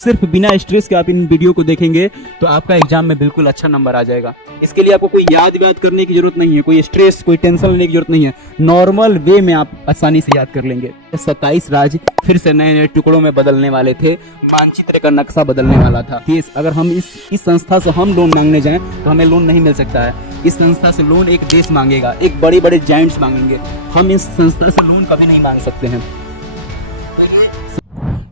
सिर्फ बिना स्ट्रेस के आप इन वीडियो को देखेंगे तो आपका एग्जाम में बिल्कुल अच्छा नंबर आ जाएगा। इसके लिए आपको कोई याद करने की जरूरत नहीं है, कोई स्ट्रेस कोई टेंशन लेने की जरूरत नहीं है। नॉर्मल वे में आप आसानी से याद कर लेंगे। 27 राज्य फिर से नए नए टुकड़ों में बदलने वाले थे, मानचित्र का नक्शा बदलने वाला था। अगर हम इस संस्था से हम लोन मांगने जाएं तो हमें लोन नहीं मिल सकता है। इस संस्था से लोन एक देश मांगेगा, एक बड़े बड़े जायंट्स मांगेंगे। हम इस संस्था से लोन कभी नहीं मांग सकते हैं।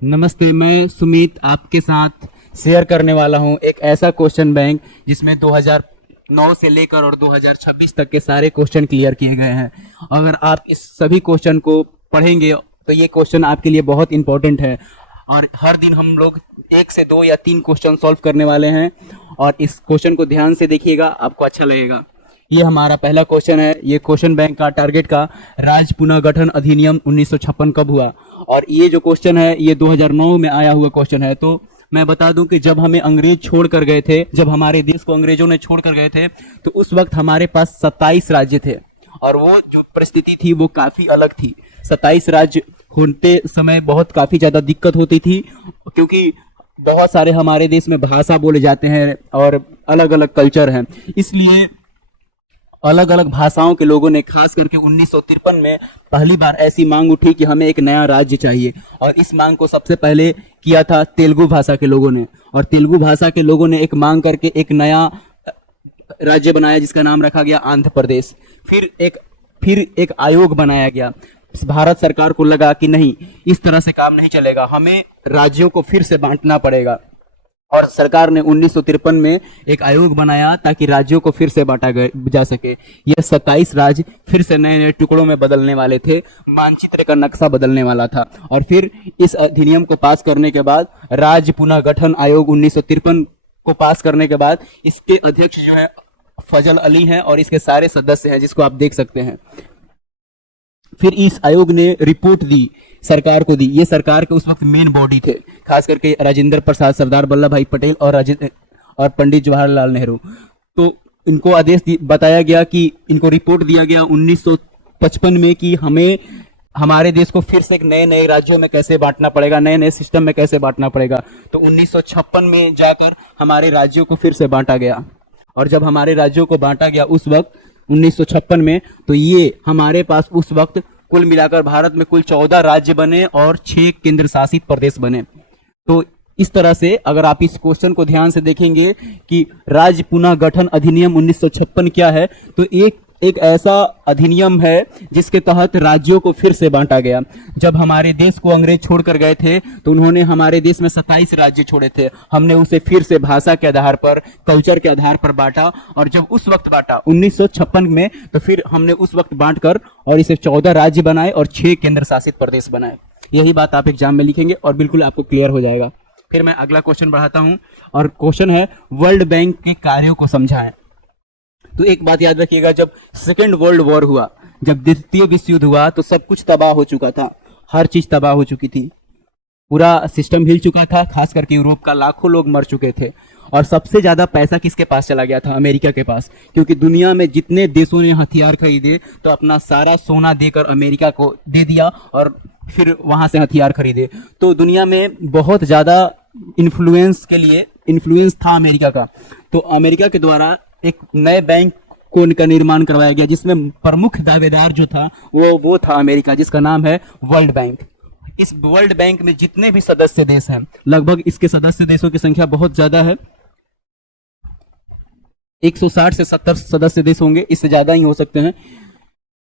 नमस्ते, मैं सुमित आपके साथ शेयर करने वाला हूं एक ऐसा क्वेश्चन बैंक जिसमें 2009 से लेकर और 2026 तक के सारे क्वेश्चन क्लियर किए गए हैं। अगर आप इस सभी क्वेश्चन को पढ़ेंगे तो ये क्वेश्चन आपके लिए बहुत इंपॉर्टेंट है। और हर दिन हम लोग 1 से 2 या 3 क्वेश्चन सॉल्व करने वाले हैं और इस क्वेश्चन को ध्यान से देखिएगा, आपको अच्छा लगेगा। ये हमारा पहला क्वेश्चन है। ये क्वेश्चन बैंक का टारगेट का राज्य पुनर्गठन अधिनियम 1956 कब हुआ? और ये जो क्वेश्चन है ये 2009 में आया हुआ क्वेश्चन है। तो मैं बता दूं कि जब हमें अंग्रेज छोड़ कर गए थे, जब हमारे देश को अंग्रेजों ने छोड़ कर गए थे, तो उस वक्त हमारे पास 27 राज्य थे और वो जो परिस्थिति थी वो काफी अलग थी। 27 राज्य होते समय बहुत काफी ज्यादा दिक्कत होती थी, क्योंकि बहुत सारे हमारे देश में भाषा बोले जाते हैं और अलग अलग कल्चर हैं। इसलिए अलग अलग भाषाओं के लोगों ने खास करके 1953 में पहली बार ऐसी मांग उठी कि हमें एक नया राज्य चाहिए। और इस मांग को सबसे पहले किया था तेलुगु भाषा के लोगों ने। और तेलुगु भाषा के लोगों ने एक मांग करके एक नया राज्य बनाया जिसका नाम रखा गया आंध्र प्रदेश। फिर एक आयोग बनाया गया। भारत सरकार को लगा कि नहीं, इस तरह से काम नहीं चलेगा, हमें राज्यों को फिर से बांटना पड़ेगा। और सरकार ने 1953 में एक आयोग बनाया ताकि राज्यों को फिर से बांटा जा सके। यह 27 राज्य फिर से नए नए टुकड़ों में बदलने वाले थे, मानचित्र का नक्शा बदलने वाला था। और फिर इस अधिनियम को पास करने के बाद, राज्य पुनर्गठन आयोग 1953 को पास करने के बाद, इसके अध्यक्ष जो है फजल अली हैं और इसके सारे सदस्य हैं जिसको आप देख सकते हैं। फिर इस आयोग ने रिपोर्ट दी, सरकार को दी। ये सरकार के उस वक्त मेन बॉडी थे, खास करके राजेंद्र प्रसाद, सरदार वल्लभ भाई पटेल और पंडित जवाहरलाल नेहरू। तो इनको आदेश बताया गया कि इनको रिपोर्ट दिया गया 1955 में कि हमें हमारे देश को फिर से एक नए नए राज्यों में कैसे बांटना पड़ेगा, नए नए सिस्टम में कैसे बांटना पड़ेगा। तो 1956 में जाकर हमारे राज्यों को फिर से बांटा गया। और जब हमारे राज्यों को बांटा गया उस वक्त 1956 में, तो ये हमारे पास उस वक्त कुल मिलाकर भारत में कुल 14 राज्य बने और 6 केंद्र शासित प्रदेश बने। तो इस तरह से अगर आप इस क्वेश्चन को ध्यान से देखेंगे कि राज्य पुनर्गठन अधिनियम 1956 क्या है, तो एक ऐसा अधिनियम है जिसके तहत राज्यों को फिर से बांटा गया। जब हमारे देश को अंग्रेज छोड़कर गए थे तो उन्होंने हमारे देश में 27 राज्य छोड़े थे। हमने उसे फिर से भाषा के आधार पर, कल्चर के आधार पर बांटा। और जब उस वक्त बांटा 1956 में, तो फिर हमने उस वक्त बांटकर और इसे 14 राज्य बनाए और 6 केंद्र शासित प्रदेश बनाए। यही बात आप एग्जाम में लिखेंगे और बिल्कुल आपको क्लियर हो जाएगा। फिर मैं अगला क्वेश्चन बढ़ाता हूं और क्वेश्चन है वर्ल्ड बैंक के कार्यों को समझाएं। तो एक बात याद रखिएगा, जब सेकेंड वर्ल्ड वॉर हुआ, जब द्वितीय विश्व युद्ध हुआ, तो सब कुछ तबाह हो चुका था, हर चीज तबाह हो चुकी थी, पूरा सिस्टम हिल चुका था। खास करके यूरोप का लाखों लोग मर चुके थे। और सबसे ज्यादा पैसा किसके पास चला गया था? अमेरिका के पास। क्योंकि दुनिया में जितने देशों ने हथियार खरीदे तो अपना सारा सोना देकर अमेरिका को दे दिया और फिर वहां से हथियार खरीदे। तो दुनिया में बहुत ज्यादा इन्फ्लुएंस था अमेरिका का। तो अमेरिका के द्वारा एक नए बैंक का निर्माण करवाया गया जिसमें प्रमुख दावेदार जो था वो था अमेरिका, जिसका नाम है वर्ल्ड बैंक। इस वर्ल्ड बैंक में जितने भी सदस्य देश हैं, लगभग इसके सदस्य देशों की संख्या बहुत ज्यादा है, 160 से 70 सदस्य देश होंगे, इससे ज्यादा ही हो सकते हैं।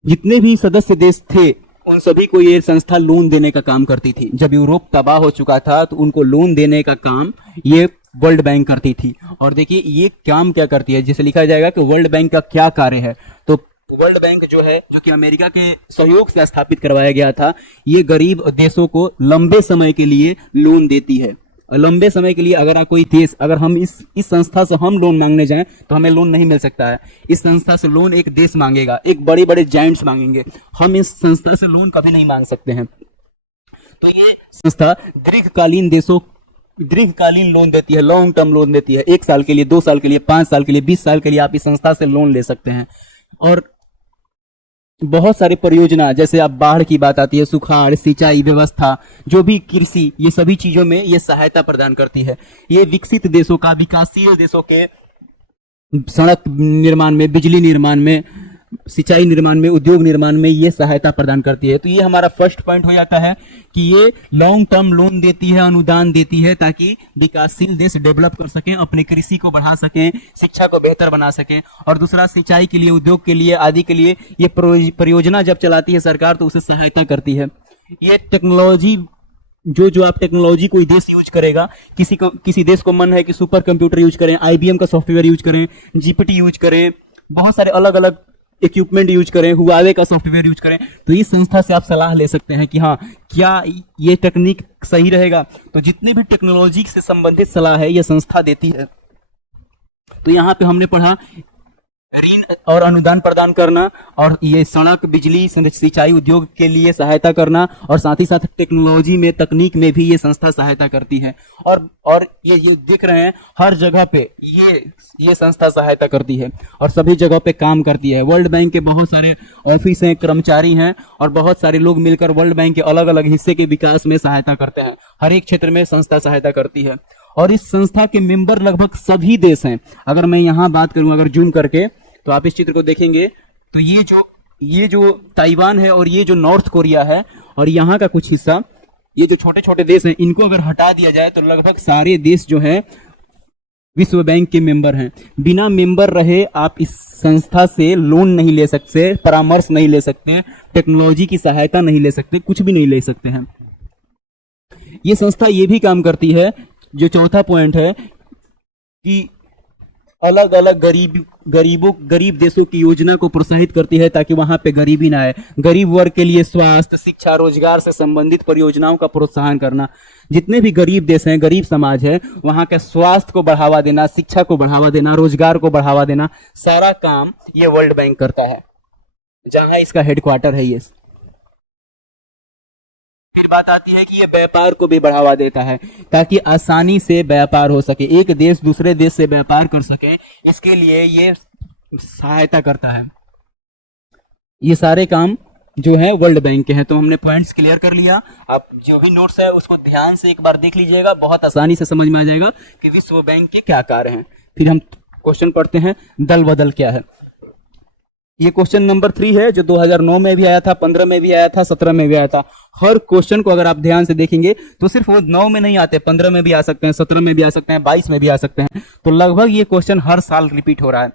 जितने भी सदस्य देश थे उन सभी को ये संस्था लोन देने का काम करती थी। जब यूरोप तबाह हो चुका था तो उनको लोन देने का काम ये वर्ल्ड बैंक करती थी। और देखिए ये काम क्या करती है, जिसे लिखा जाएगा कि वर्ल्ड बैंक का क्या कार्य है। तो वर्ल्ड बैंक जो है, जो कि अमेरिका के सहयोग से स्थापित करवाया गया था, ये गरीब देशों को लंबे समय के लिए लोन देती है। लंबे समय के लिए अगर हम इस संस्था से हम लोन मांगने जाएं तो हमें लोन नहीं मिल सकता है। इस संस्था से लोन एक देश मांगेगा, एक बड़े बड़े जायंट्स मांगेंगे। हम इस संस्था से लोन कभी नहीं मांग सकते हैं। तो ये संस्था दीर्घकालीन लोन देती है, लॉन्ग टर्म लोन देती है। 1 साल के लिए, 2 साल के लिए, 5 साल के लिए, 20 साल के लिए आप इस संस्था से लोन ले सकते हैं। और बहुत सारी परियोजना, जैसे अब बाढ़ की बात आती है, सुखाड़, सिंचाई व्यवस्था, जो भी कृषि, ये सभी चीजों में ये सहायता प्रदान करती है। ये विकसित देशों का, विकासशील देशों के सड़क निर्माण में, बिजली निर्माण में, सिंचाई निर्माण में, उद्योग निर्माण में ये सहायता प्रदान करती है। तो ये हमारा फर्स्ट पॉइंट हो जाता है कि ये लॉन्ग टर्म लोन देती है, अनुदान देती है, ताकि विकासशील देश डेवलप कर सकें, अपने कृषि को बढ़ा सकें, शिक्षा को बेहतर बना सकें। और दूसरा, सिंचाई के लिए, उद्योग के लिए, आदि के लिए ये परियोजना जब चलाती है सरकार तो उसे सहायता करती है। ये टेक्नोलॉजी, जो जो आप टेक्नोलॉजी कोई देश यूज करेगा, किसी देश को मन है कि सुपर कंप्यूटर यूज करें, आईबीएम का सॉफ्टवेयर यूज करें, जीपीटी यूज करें, बहुत सारे अलग अलग इक्विपमेंट यूज करें, हुआवे का सॉफ्टवेयर यूज करें, तो इस संस्था से आप सलाह ले सकते हैं कि हाँ, क्या ये टेक्निक सही रहेगा। तो जितने भी टेक्नोलॉजी से संबंधित सलाह है ये संस्था देती है। तो यहाँ पे हमने पढ़ा ऋण और अनुदान प्रदान करना, और ये सड़क, बिजली, सिंचाई, उद्योग के लिए सहायता करना, और साथ ही साथ टेक्नोलॉजी में, तकनीक में भी ये संस्था सहायता करती है। और ये दिख रहे हैं हर जगह पे ये संस्था सहायता करती है और सभी जगह पे काम करती है। वर्ल्ड बैंक के बहुत सारे ऑफिस हैं, कर्मचारी हैं, और बहुत सारे लोग मिलकर वर्ल्ड बैंक के अलग अलग हिस्से के विकास में सहायता करते हैं। हर एक क्षेत्र में संस्था सहायता करती है, और इस संस्था के मेंबर लगभग सभी देश हैं। अगर मैं यहाँ बात करूँ, अगर जूम करके, तो आप इस चित्र को देखेंगे तो ये जो ताइवान है, और ये जो नॉर्थ कोरिया है, और यहाँ का कुछ हिस्सा, ये जो छोटे छोटे देश हैं, इनको अगर हटा दिया जाए तो लगभग सारे देश जो हैं विश्व बैंक के मेंबर हैं। बिना मेंबर रहे आप इस संस्था से लोन नहीं ले सकते, परामर्श नहीं ले सकते, टेक्नोलॉजी की सहायता नहीं ले सकते, कुछ भी नहीं ले सकते हैं। ये संस्था ये भी काम करती है, जो चौथा पॉइंट है, कि अलग अलग गरीब देशों की योजना को प्रोत्साहित करती है, ताकि वहां पे गरीबी ना आए। गरीब वर्ग के लिए स्वास्थ्य, शिक्षा, रोजगार से संबंधित परियोजनाओं का प्रोत्साहन करना। जितने भी गरीब देश हैं, गरीब समाज है, वहां के स्वास्थ्य को बढ़ावा देना, शिक्षा को बढ़ावा देना, रोजगार को बढ़ावा देना, सारा काम ये वर्ल्ड बैंक करता है, जहां इसका हेडक्वार्टर है ये। फिर बात आती है कि ये व्यापार को भी बढ़ावा देता है, ताकि आसानी से व्यापार हो सके, एक देश दूसरे देश से व्यापार कर सके, इसके लिए ये सहायता करता है। ये सारे काम जो है वर्ल्ड बैंक के हैं। तो हमने पॉइंट्स क्लियर कर लिया। आप जो भी नोट्स है उसको ध्यान से एक बार देख लीजिएगा, बहुत आसानी से समझ में आ जाएगा कि विश्व बैंक के क्या कार्य हैं। फिर हम क्वेश्चन पढ़ते हैं, दल बदल क्या है। ये क्वेश्चन नंबर 3 है, जो 2009 में भी आया था, 15 में भी आया था, 17 में भी आया था। हर क्वेश्चन को अगर आप ध्यान से देखेंगे तो सिर्फ वो 9 में नहीं आते, 15 में भी आ सकते हैं, 17 में भी आ सकते हैं, 22 में भी आ सकते हैं। तो लगभग ये क्वेश्चन हर साल रिपीट हो रहा है।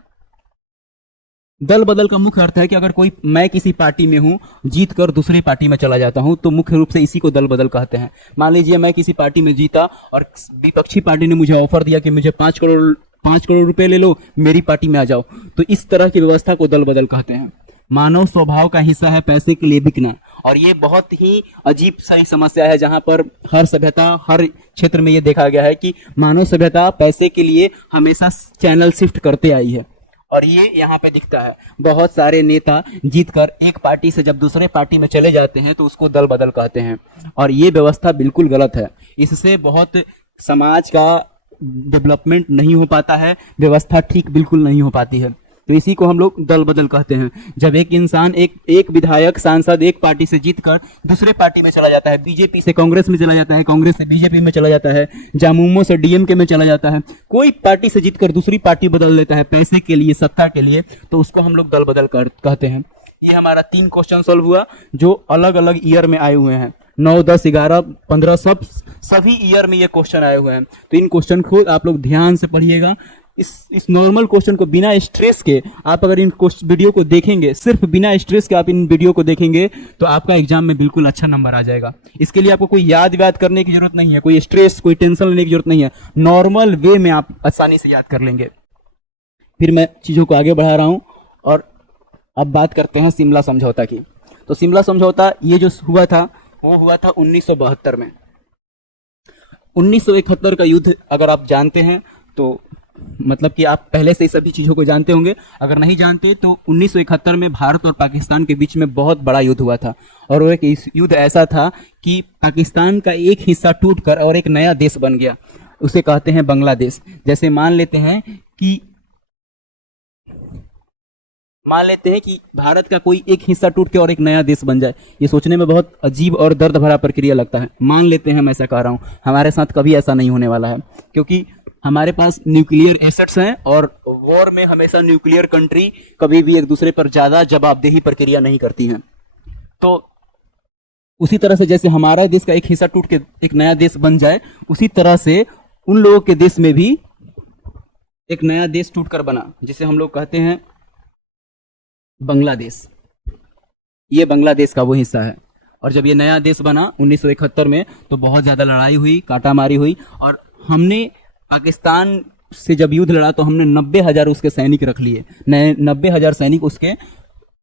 दल बदल का मुख्य अर्थ है कि अगर मैं किसी पार्टी में हूं, जीत कर दूसरी पार्टी में चला जाता हूं, तो मुख्य रूप से इसी को दल बदल कहते हैं। मान लीजिए मैं किसी पार्टी में जीता और विपक्षी पार्टी ने मुझे ऑफर दिया कि मुझे 5 करोड़ रुपए ले लो, मेरी पार्टी में आ जाओ, तो इस तरह की व्यवस्था को दल बदल कहते हैं। मानव स्वभाव का हिस्सा है पैसे के लिए बिकना, और ये बहुत ही अजीब सी समस्या है, जहां पर हर सभ्यता, हर क्षेत्र में ये देखा गया है कि मानव सभ्यता पैसे के लिए हमेशा चैनल शिफ्ट करते आई है। और ये यहाँ पे दिखता है, बहुत सारे नेता जीतकर एक पार्टी से जब दूसरे पार्टी में चले जाते हैं तो उसको दल बदल कहते हैं, और ये व्यवस्था बिल्कुल गलत है। इससे बहुत समाज का डेवलपमेंट नहीं हो पाता है, व्यवस्था ठीक बिल्कुल नहीं हो पाती है। तो इसी को हम लोग दल बदल कहते हैं। जब एक इंसान, एक विधायक, सांसद एक पार्टी से जीतकर दूसरे पार्टी में चला जाता है, बीजेपी से कांग्रेस में चला जाता है, कांग्रेस से बीजेपी में चला जाता है, जामुमो से डीएमके में चला जाता है, कोई पार्टी से जीतकर दूसरी पार्टी बदल लेता है पैसे के लिए, सत्ता के लिए, तो उसको हम लोग दल बदल कहते हैं। ये हमारा 3 क्वेश्चन सॉल्व हुआ, जो अलग अलग ईयर में आए हुए हैं। 9, 10, 11, 15 सभी ईयर में ये क्वेश्चन आए हुए हैं। तो इन क्वेश्चन को आप लोग ध्यान से पढ़िएगा। इस नॉर्मल क्वेश्चन को बिना स्ट्रेस के आप अगर इन वीडियो को देखेंगे, सिर्फ बिना स्ट्रेस के आप इन वीडियो को देखेंगे, तो आपका एग्जाम में बिल्कुल अच्छा नंबर आ जाएगा। इसके लिए आपको कोई याद करने की जरूरत नहीं है, कोई स्ट्रेस, कोई टेंशन लेने की जरूरत नहीं है। नॉर्मल वे में आप आसानी से याद कर लेंगे। फिर मैं चीजों को आगे बढ़ा रहा हूं, और अब बात करते हैं शिमला समझौता की। तो शिमला समझौता ये जो हुआ था, वो हुआ था 1972 में। 1971 का युद्ध अगर आप जानते हैं तो मतलब कि आप पहले से ही सभी चीज़ों को जानते होंगे। अगर नहीं जानते तो 1971 में भारत और पाकिस्तान के बीच में बहुत बड़ा युद्ध हुआ था, और वो एक युद्ध ऐसा था कि पाकिस्तान का एक हिस्सा टूटकर और एक नया देश बन गया, उसे कहते हैं बांग्लादेश। जैसे मान लेते हैं मान लेते हैं कि भारत का कोई एक हिस्सा टूट के और एक नया देश बन जाए, ये सोचने में बहुत अजीब और दर्द भरा प्रक्रिया लगता है। मान लेते हैं, मैं ऐसा कह रहा हूँ, हमारे साथ कभी ऐसा नहीं होने वाला है, क्योंकि हमारे पास न्यूक्लियर एसेट्स हैं और वॉर में हमेशा न्यूक्लियर कंट्री कभी भी एक दूसरे पर ज़्यादा जवाबदेही प्रक्रिया नहीं करती हैं। तो उसी तरह से जैसे हमारा देश का एक हिस्सा टूट के एक नया देश बन जाए, उसी तरह से उन लोगों के देश में भी एक नया देश टूटकर बना, जिसे हम लोग कहते हैं बांग्लादेश। ये बांग्लादेश का वो हिस्सा है। और जब ये नया देश बना 1971 में, तो बहुत ज़्यादा लड़ाई हुई, काटामारी हुई, और हमने पाकिस्तान से जब युद्ध लड़ा तो हमने 90,000 उसके सैनिक रख लिए, 90,000 सैनिक उसके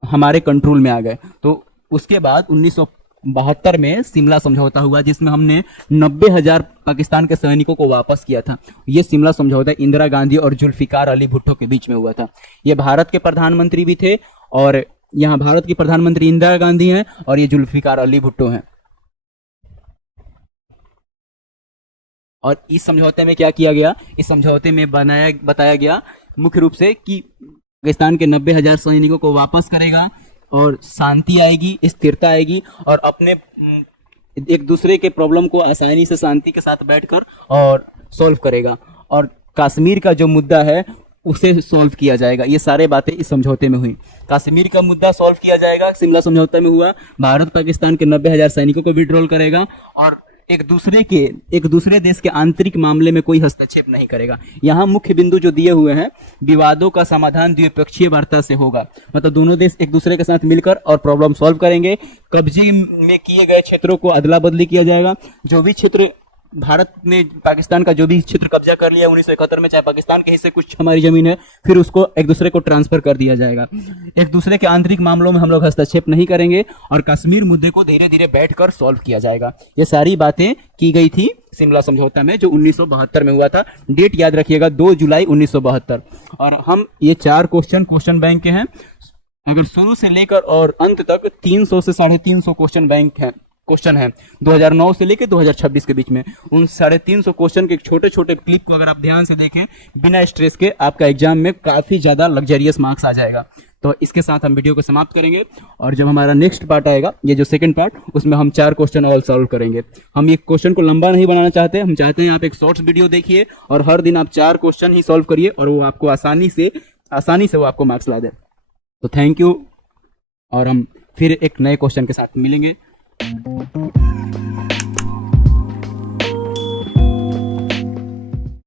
हमारे कंट्रोल में आ गए। तो उसके बाद 1972 में शिमला समझौता हुआ, जिसमें हमने 90,000 पाकिस्तान के सैनिकों को वापस किया था। ये शिमला समझौता इंदिरा गांधी और जुल्फिकार अली भुट्टो के बीच में हुआ था। ये भारत के प्रधानमंत्री भी थे, और यहाँ भारत की प्रधानमंत्री इंदिरा गांधी हैं और ये जुल्फिकार अली भुट्टो हैं। और इस समझौते में क्या किया गया, इस समझौते में बताया गया मुख्य रूप से कि पाकिस्तान के 90,000 सैनिकों को वापस करेगा और शांति आएगी, स्थिरता आएगी, और अपने एक दूसरे के प्रॉब्लम को आसानी से शांति के साथ बैठकर और सॉल्व करेगा, और कश्मीर का जो मुद्दा है उसे सॉल्व किया जाएगा। ये सारे बातें इस समझौते में हुई। कश्मीर का मुद्दा सॉल्व किया जाएगा, शिमला समझौते में हुआ। भारत पाकिस्तान के 90,000 सैनिकों को विड्रॉल करेगा और एक दूसरे देश के आंतरिक मामले में कोई हस्तक्षेप नहीं करेगा। यहाँ मुख्य बिंदु जो दिए हुए हैं, विवादों का समाधान द्विपक्षीय वार्ता से होगा, मतलब दोनों देश एक दूसरे के साथ मिलकर और प्रॉब्लम सॉल्व करेंगे। कब्जे में किए गए क्षेत्रों को अदला बदली किया जाएगा। जो भी क्षेत्र भारत ने पाकिस्तान का जो भी क्षेत्र कब्जा कर लिया 1971 में, चाहे पाकिस्तान के हिस्से कुछ हमारी जमीन है, फिर उसको एक दूसरे को ट्रांसफर कर दिया जाएगा। एक दूसरे के आंतरिक मामलों में हम लोग हस्तक्षेप नहीं करेंगे, और कश्मीर मुद्दे को धीरे धीरे बैठकर सॉल्व किया जाएगा। ये सारी बातें की गई थी शिमला समझौता में, जो 1972 में हुआ था। डेट याद रखिएगा, 2 जुलाई 1972। और हम ये 4 क्वेश्चन बैंक के हैं। अगर शुरू से लेकर और अंत तक 300 से 350 क्वेश्चन है 2009 से लेकर 2026 के बीच में। उन 350 क्वेश्चन के छोटे छोटे क्लिप को अगर आप ध्यान से देखें बिना स्ट्रेस के, आपका एग्जाम में काफ़ी ज़्यादा लग्जरियस मार्क्स आ जाएगा। तो इसके साथ हम वीडियो को समाप्त करेंगे, और जब हमारा नेक्स्ट पार्ट आएगा, ये जो सेकंड पार्ट, उसमें हम 4 क्वेश्चन और सॉल्व करेंगे। हम ये क्वेश्चन को लंबा नहीं बनाना चाहते, हम चाहते हैं आप एक शॉर्ट्स वीडियो देखिए और हर दिन आप 4 क्वेश्चन ही सॉल्व करिए, और वो आपको आसानी से वो आपको मार्क्स ला दे। तो थैंक यू, और हम फिर एक नए क्वेश्चन के साथ मिलेंगे।